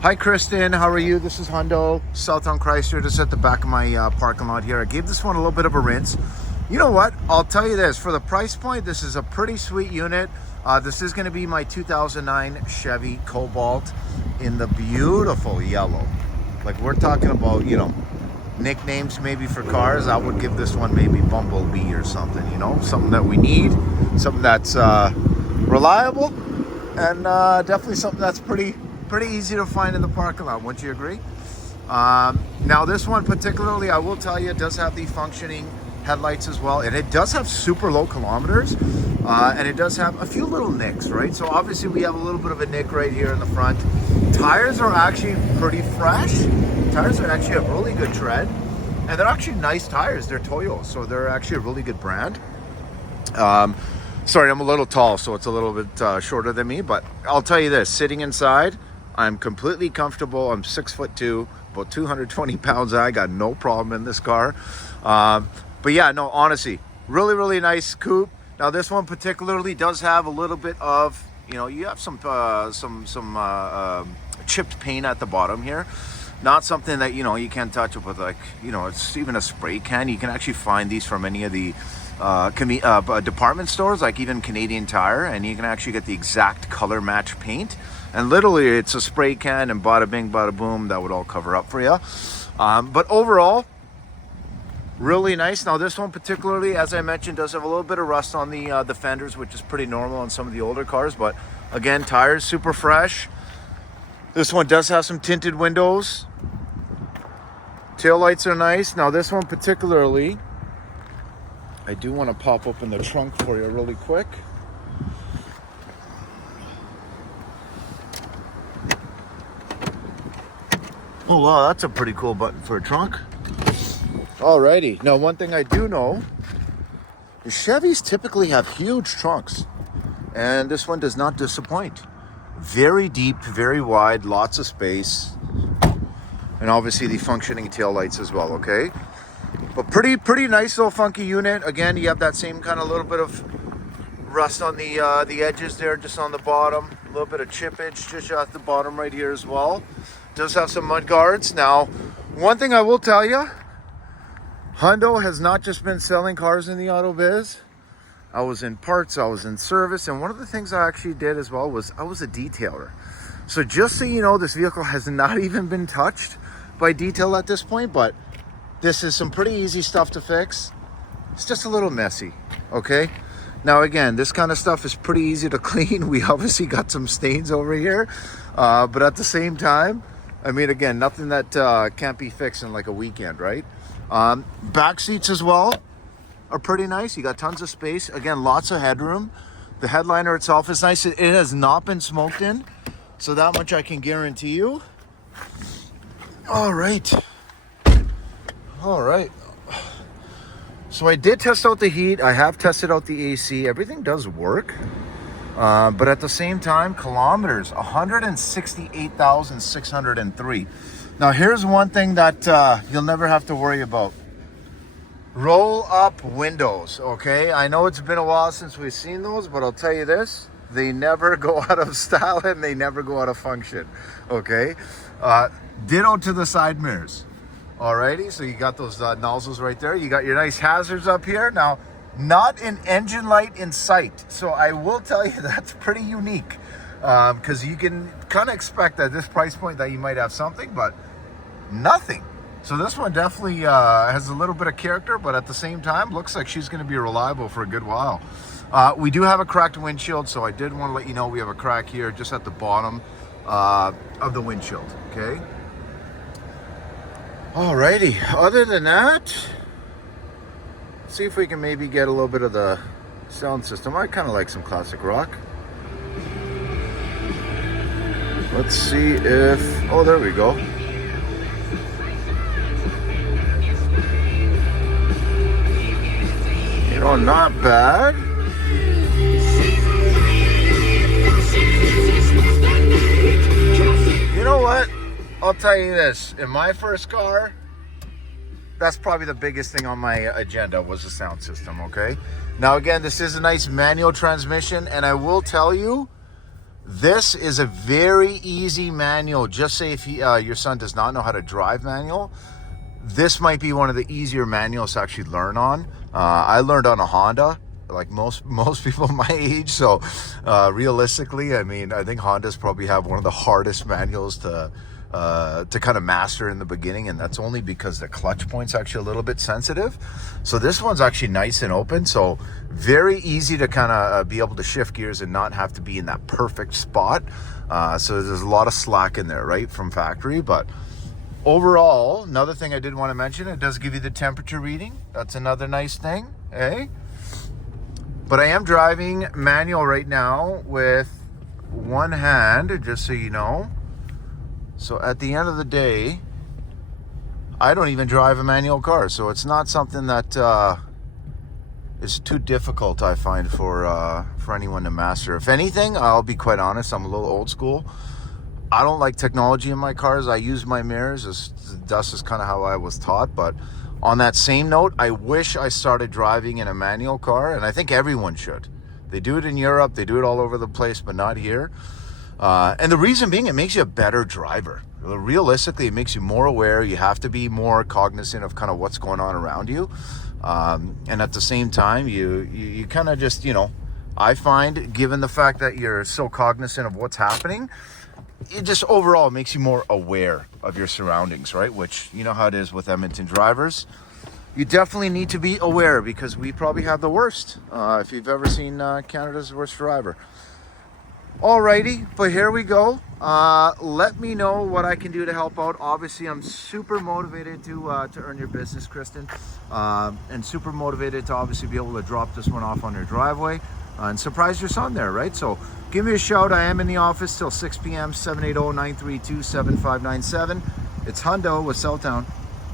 Hi Kristin, how are you? This is Hundo, Southtown Chrysler, just at the back of my parking lot here. I gave this one a little bit of a rinse. You know what? I'll tell you this, for the price point, this is a pretty sweet unit. This is going to be my 2009 Chevy Cobalt in the beautiful yellow. Like, we're talking about, you know, nicknames maybe for cars. I would give this one maybe Bumblebee or something, you know, something that we need, something that's reliable, and definitely something that's pretty easy to find in the parking lot. Wouldn't you agree? Now this one particularly, I will tell you, it does have the functioning headlights as well, and it does have super low kilometers, and it does have a few little nicks, right? So obviously we have a little bit of a nick right here in the front. Tires are actually pretty fresh. Tires are actually a really good tread, and they're actually nice tires. They're Toyo, so they're actually a really good brand. Sorry, I'm a little tall, so it's a little bit shorter than me, but I'll tell you this, sitting inside, I'm completely comfortable. I'm 6'2", about 220 pounds. I got no problem in this car. But yeah, no, honestly, really nice coupe. Now this one particularly does have a little bit of, you know, you have some chipped paint at the bottom here. Not something that, you know, you can't touch it with, like, you know, it's even a spray can. You can actually find these from any of the department stores, like even Canadian Tire, and you can actually get the exact color match paint. And literally it's a spray can, and bada bing, bada boom, that would all cover up for you. But overall, really nice. Now this one particularly, as I mentioned, does have a little bit of rust on the fenders, which is pretty normal on some of the older cars. But again, tires super fresh. This one does have some tinted windows. Tail lights are nice. Now this one particularly, I do want to pop open the trunk for you really quick. Oh wow, that's a pretty cool button for a trunk. Alrighty, now one thing I do know is Chevys typically have huge trunks, and this one does not disappoint. Very deep, very wide, lots of space, and obviously the functioning tail lights as well, okay? But pretty nice little funky unit. Again, you have that same kind of little bit of rust on the edges there, just on the bottom. A little bit of chippage just at the bottom right here as well. Does have some mud guards. Now, one thing I will tell you, Hundo has not just been selling cars in the auto biz. I was in parts, I was in service, and one of the things I actually did as well was I was a detailer. So just so you know, this vehicle has not even been touched by detail at this point, but this is some pretty easy stuff to fix. It's just a little messy, okay? Now again, this kind of stuff is pretty easy to clean. We obviously got some stains over here, but at the same time, I mean, again, nothing that can't be fixed in like a weekend, right? Back seats as well are pretty nice. You got tons of space. Again, lots of headroom. The headliner itself is nice. It has not been smoked in, so that much I can guarantee you. All right. So I did test out the heat. I have tested out the AC. Everything does work. But at the same time, kilometers, 168,603. Now here's one thing that you'll never have to worry about. Roll up windows, okay? I know it's been a while since we've seen those, but I'll tell you this, they never go out of style and they never go out of function, okay? Ditto to the side mirrors. Alrighty, so you got those nozzles right there. You got your nice hazards up here. Now, not an engine light in sight. So I will tell you that's pretty unique, because you can kind of expect at this price point that you might have something, but nothing. So this one definitely has a little bit of character, but at the same time, looks like she's going to be reliable for a good while. We do have a cracked windshield, so I did want to let you know we have a crack here just at the bottom of the windshield, okay? Alrighty, other than that, let's see if we can maybe get a little bit of the sound system. I kind of like some classic rock. Let's see if, oh, there we go. You know, not bad. You know what? I'll tell you this, in my first car, that's probably the biggest thing on my agenda was the sound system, okay? Now again, this is a nice manual transmission, and I will tell you, This is a very easy manual. Just say if your son does not know how to drive manual, this might be one of the easier manuals to actually learn on. I learned on a Honda, like most people my age. So realistically, I mean, I think Hondas probably have one of the hardest manuals to kind of master in the beginning, and that's only because the clutch point's actually a little bit sensitive. So this one's actually nice and open, so very easy to kind of be able to shift gears and not have to be in that perfect spot. So there's a lot of slack in there, right, from factory. But overall, another thing I did want to mention, it does give you the temperature reading. That's another nice thing, eh? But I am driving manual right now with one hand, just so you know. So at the end of the day, I don't even drive a manual car. So it's not something that is too difficult, I find, for anyone to master. If anything, I'll be quite honest, I'm a little old school. I don't like technology in my cars. I use my mirrors. That's just kind of how I was taught. But on that same note, I wish I started driving in a manual car, and I think everyone should. They do it in Europe. They do it all over the place, but not here. And the reason being, it makes you a better driver. Realistically, it makes you more aware. You have to be more cognizant of kind of what's going on around you. And at the same time, you kind of just, I find, given the fact that you're so cognizant of what's happening, it just overall makes you more aware of your surroundings, right? Which, you know how it is with Edmonton drivers. You definitely need to be aware, because we probably have the worst, if you've ever seen Canada's Worst Driver. Alrighty, but here we go. Let me know what I can do to help out. Obviously, I'm super motivated to earn your business, Kristin, and super motivated to obviously be able to drop this one off on your driveway and surprise your son there, right? So give me a shout. I am in the office till 6 p.m., 780-932-7597. It's Hundo with Celltown.